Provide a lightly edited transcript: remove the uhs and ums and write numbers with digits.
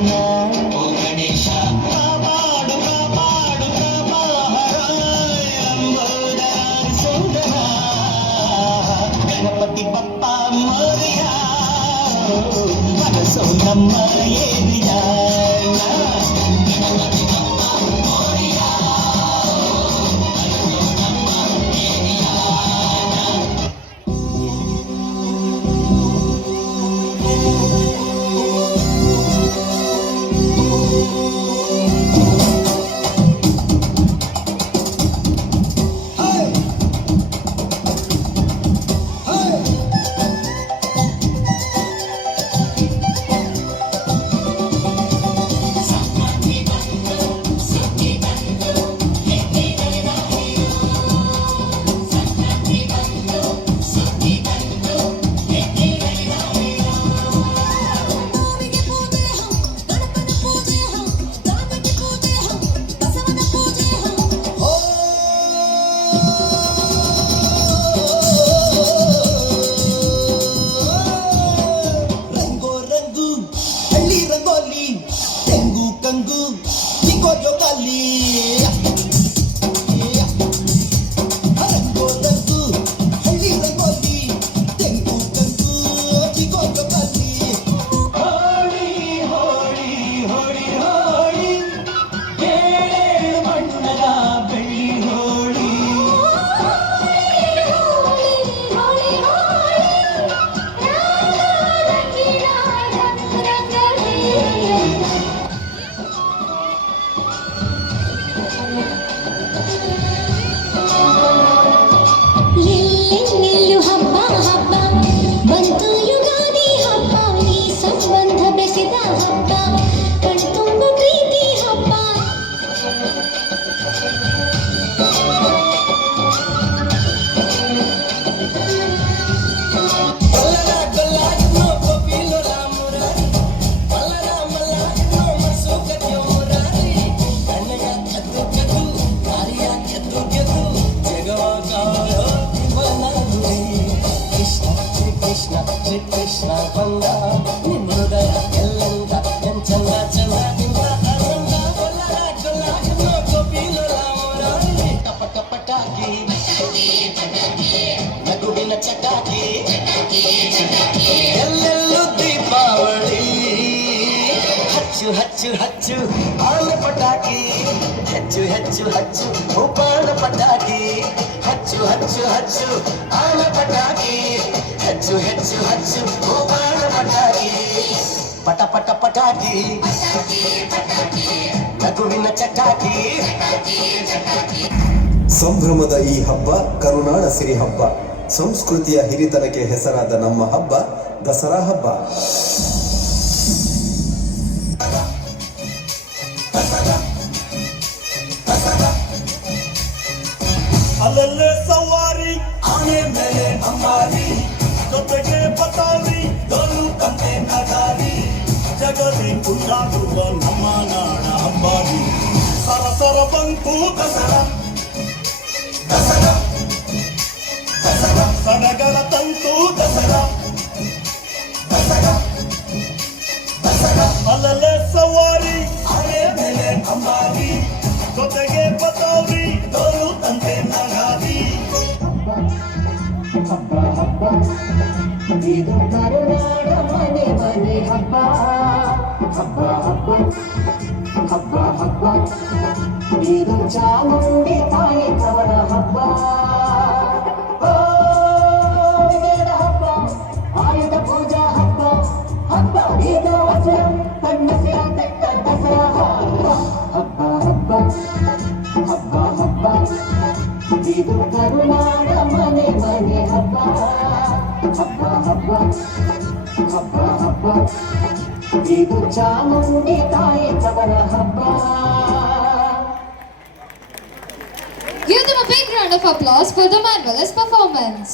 ಧ್ಯಾನ ಓ ಗಣೇಶ ಕಾಪಾಡು ಕಾಪಾಡು ಲಂಬೋದರ ಸುಂದರ ಗಣಪತಿ ಬಪ್ಪ ಮೋರಿಯ ಮನಸ್ಸು ನಮ್ಮ ಏರಿಯ ಎಲ್ಲೆಲ್ಲೂ ದೀಪಾವಳಿ ಹಚ್ಚು ಹಚ್ಚು ಹಚ್ಚು ಆನ ಪಟಾಕಿ ಹೆಚ್ಚು ಹೆಚ್ಚು ಹಚ್ಚು ಉಪಾನ ಪಟಾಕಿ ಹಚ್ಚು ಹಚ್ಚು ಹಚ್ಚು ಆನ ಪಟಾಕಿ ಹೆಚ್ಚು ಹೆಚ್ಚು ಹಚ್ಚು ಉಪಾನ ಪಟಾಕಿ ಪಟ ಪಟ ಪಟಾಕಿ ನಗುವಿನ ಚಟಾಕಿ. ಸಂಭ್ರಮದ ಈ ಹಬ್ಬ ಕರುನಾಡ ಸಿರಿ ಹಬ್ಬ. ಸಂಸ್ಕೃತಿಯ ಹಿರಿತನಕ್ಕೆ ಹೆಸರಾದ ನಮ್ಮ ಹಬ್ಬ ದಸರಾ ಹಬ್ಬ. ಅಲ್ಲಲ್ಲೇ ಸವಾರಿ ಆನೆ ಮೇಲೆ ಅಂಬಾರಿ ಜೊತೆಗೆ ಬತಾವಿ ಡೋಲು ಕಂತೆ ನಗಾರಿ ಜಗದಿ ಕುಂದಾಡುವ ನಮ್ಮ ನಾಡ ಅಂಬಾರಿ ಸರಸರ ಬಂತು ದಸರಾ ದಸರಾ ದಸರಾ ಸಡಗರ ತಂತು ದಸರಾ ದಸರಾ ದಸರಾ ಅಲ್ಲಲ್ಲೇ ಸವಾರಿ ಆನೆ ಮೇಲೆ ಅಂಬಾರಿ ಜೊತೆಗೆ ಬತಾವಿ ಡೋಲು ತಂತೆ ನಗಾರಿ ಹಬ್ಬ ಹಬ್ಬ ಇದು ಕರುನಾಡ ಮನೆ ಮನೆ ಹಬ್ಬ ಹಬ್ಬ ಹಬ್ಬ ಹಬ್ಬ ಹಬ್ಬ ಇದು ಚಾಮುಂಡಿ ತಾಯಿ ತವರ ಹಬ್ಬ ಹಬ್ಬ ಆಯುಧ ಪೂಜಾ ಹಬ್ಬ ಹಬ್ಬ ಇದು ವಜ್ರ ಕಣ್ಣಸಿರ ತೆಕ್ಕ ದಸರಾ ಹಬ್ಬ ಹಬ್ಬ ಹಬ್ಬ ಹಬ್ಬ ಇದು ಕರುನಾಡ ಮನೆ ಮನೆ ಹಬ್ಬ ಹಬ್ಬ ಹಬ್ಬ ಹಬ್ಬ ಹಬ್ಬ ಇದು ಚಾಮುಂಡಿ ತಾಯಿ ತವರ ಹಬ್ಬ. Give them a big round of applause for the marvelous performance.